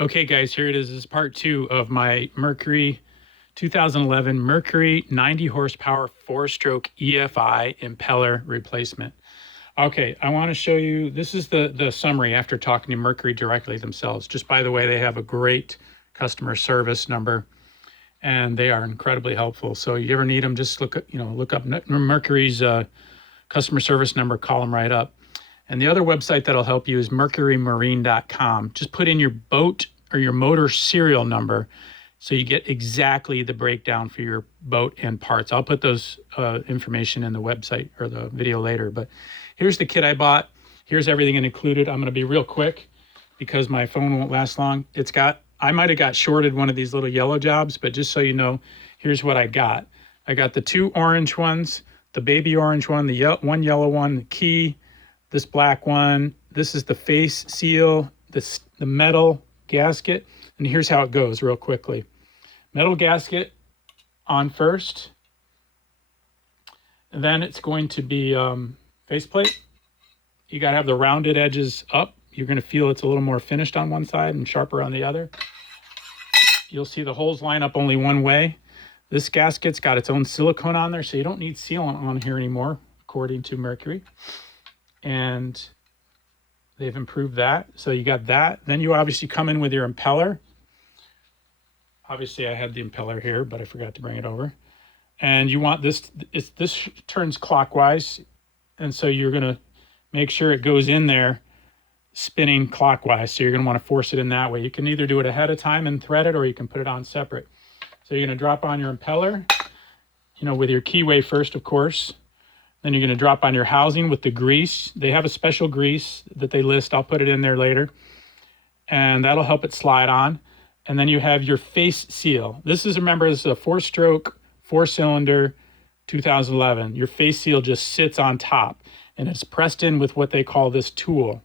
Okay, guys, here it is. This is part 2 of my Mercury 2011 Mercury 90 horsepower 4-stroke EFI impeller replacement. Okay, I want to show you, this is the summary after talking to Mercury directly themselves. Just by the way, they have a great customer service number and they are incredibly helpful. So you ever need them, just look up Mercury's customer service number, call them right up. And the other website that'll help you is mercurymarine.com. Just put in your boat or your motor serial number so you get exactly the breakdown for your boat and parts. I'll put those information in the website or the video later. But here's the kit I bought. Here's everything included. I'm going to be real quick because my phone won't last long. I might have got shorted one of these little yellow jobs, but just so you know, here's what I got. I got the 2 orange ones, the baby orange one, the one yellow one, the key, this black one. This is the face seal, the metal gasket. And here's how it goes real quickly. Metal gasket on first. And then it's going to be faceplate. You got to have the rounded edges up. You're going to feel it's a little more finished on one side and sharper on the other. You'll see the holes line up only one way. This gasket's got its own silicone on there, so you don't need sealant on here anymore, according to Mercury. And they've improved that. So you got that. Then you obviously come in with your impeller. Obviously I had the impeller here, but I forgot to bring it over. And you want this, this turns clockwise. And so you're gonna make sure it goes in there spinning clockwise. So you're gonna wanna force it in that way. You can either do it ahead of time and thread it, or you can put it on separate. So you're gonna drop on your impeller, with your keyway first, of course. Then you're going to drop on your housing with the grease. They have a special grease that they list. I'll put it in there later. And that'll help it slide on. And then you have your face seal. This is, remember, this is a 4-stroke, 4-cylinder, 2011. Your face seal just sits on top. And it's pressed in with what they call this tool.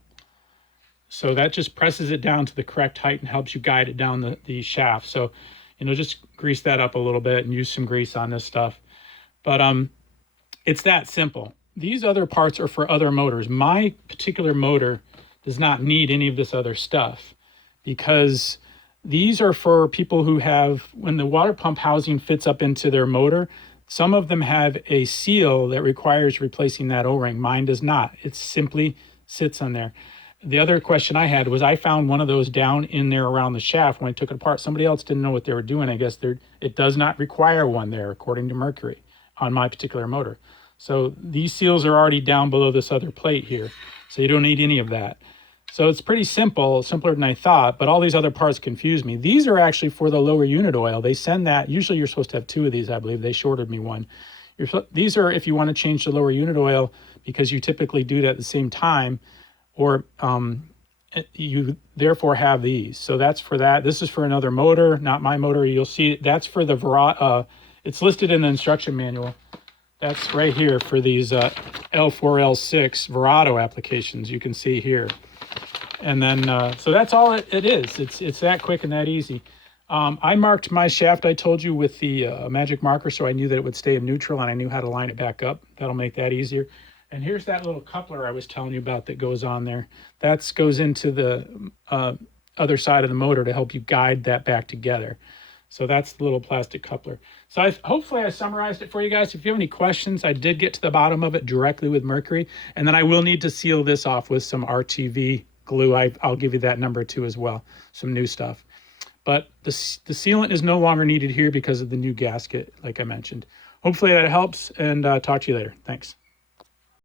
So that just presses it down to the correct height and helps you guide it down the shaft. So, just grease that up a little bit and use some grease on this stuff. But it's that simple. These other parts are for other motors. My particular motor does not need any of this other stuff because these are for people who have, when the water pump housing fits up into their motor, some of them have a seal that requires replacing that O-ring. Mine does not. It simply sits on there. The other question I had was I found one of those down in there around the shaft when I took it apart. Somebody else didn't know what they were doing. I guess it does not require one there, according to Mercury, on my particular motor. So these seals are already down below this other plate here. So you don't need any of that. So it's pretty simple, simpler than I thought, but all these other parts confuse me. These are actually for the lower unit oil. They send that, usually you're supposed to have 2 of these, I believe. They shorted me one. These are if you want to change the lower unit oil because you typically do it at the same time, or you therefore have these. So that's for that. This is for another motor, not my motor. You'll see that's for the it's listed in the instruction manual. That's right here for these L4, L6 Verado applications you can see here. And then, so that's all it is. It's that quick and that easy. I marked my shaft, I told you, with the magic marker, so I knew that it would stay in neutral and I knew how to line it back up. That'll make that easier. And here's that little coupler I was telling you about that goes on there. That goes into the other side of the motor to help you guide that back together. So that's the little plastic coupler. So hopefully I summarized it for you guys. If you have any questions, I did get to the bottom of it directly with Mercury. And then I will need to seal this off with some RTV glue. I'll give you that number too as well, some new stuff. But the sealant is no longer needed here because of the new gasket, like I mentioned. Hopefully that helps, and talk to you later. Thanks.